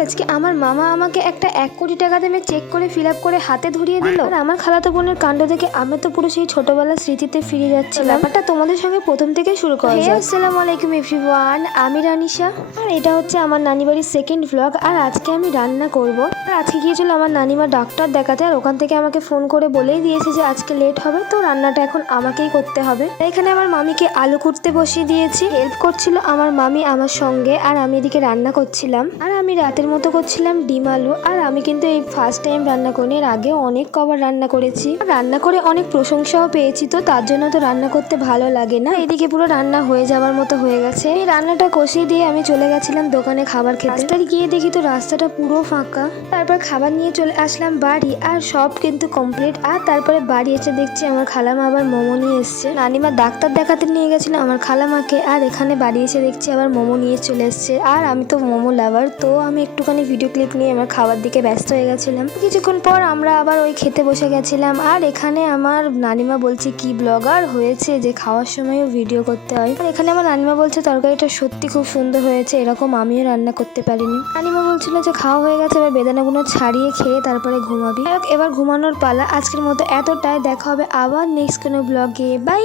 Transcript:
আজকে আমার মামা আমাকে একটা 1 কোটি টাকা দামে চেক করে ফিল আপ করে হাতে ধরিয়ে দিল। আর আমার খালাতো বোনের কাণ্ড দেখে আমি তো পুরো সেই ছোটবেলার স্মৃতিতে ফিরে যাচ্ছিলাম। ব্যাপারটা তোমাদের সঙ্গে প্রথম থেকে শুরু করা যাক। আসসালামু আলাইকুম এভরিওয়ান, আমি রানিশা। আর এটা হচ্ছে আমার নানি বাড়ির সেকেন্ড ব্লগ। আর আজকে আমি রান্না করব। আর আজকে গিয়েছিল আমার নানিমা ডাক্তার দেখাতে, আর ওখান থেকে আমাকে ফোন করে বলেই দিয়েছে যে আজকে লেট হবে, তো রান্নাটা এখন আমাকেই করতে হবে। এখানে আমার মামিকে আলু কুটতে বসিয়ে দিয়েছি, হেল্প করছিল আমার মামি আমার সঙ্গে, আর আমি এদিকে রান্না করছিলাম। আর আমি রাতের মতো করছিলাম ডিম আলু। আর আমি কিন্তু এই ফার্স্ট টাইম রান্না করিনি, এর আগেও অনেক কবার রান্না করেছি। রান্না করে অনেক প্রশংসাও পেয়েছি, তো তার জন্য তো রান্না করতে ভালো লাগে না। এদিকে পুরো রান্না হয়ে যাওয়ার মতো হয়ে গেছে। এই রান্নাটা কষিয়ে দিয়ে আমি চলে গেছিলাম দোকানে খাবার খেতে। রাস্তায় গিয়ে দেখি তো রাস্তাটা পুরো ফাঁকা। তারপর খাবার নিয়ে চলে আসলাম বাড়ি, আর সব কিন্তু কমপ্লিট। আর তারপরে বাড়ি এসে দেখছি আমার খালামা আবার মোমো নিয়ে এসছে। নানিমা ডাক্তার দেখাতে নিয়ে গেছিল আমার খালামাকে, আর এখানে বাড়ি এসে দেখছি আবার মোমো নিয়ে চলে এসছে। আর আমি তো মোমো লাভার, তো আমি একটুখানি ভিডিও ক্লিপ নিয়ে আমার খাবার দিকে ব্যস্ত হয়ে গেছিলাম। কিছুক্ষণ পর আমরা আবার ওই খেতে বসে গেছিলাম। আর এখানে আমার নানিমা বলছে কি ব্লগার হয়েছে যে খাওয়ার সময়ও ভিডিও করতে হয়। আর এখানে আমার নানিমা বলছে তরকারিটা সত্যি খুব সুন্দর হয়েছে, এরকম আমিও রান্না করতে পারিনি। নানিমা বলছিল যে খাওয়া হয়ে গেছে, এবার বেদানাগুলো ছাড়িয়ে খেয়ে তারপরে ঘুমাবি। এবার ঘুমানোর পালা। আজকের মতো এতটাই, দেখা হবে আবার নেক্সট কোনো ব্লগে। বাই।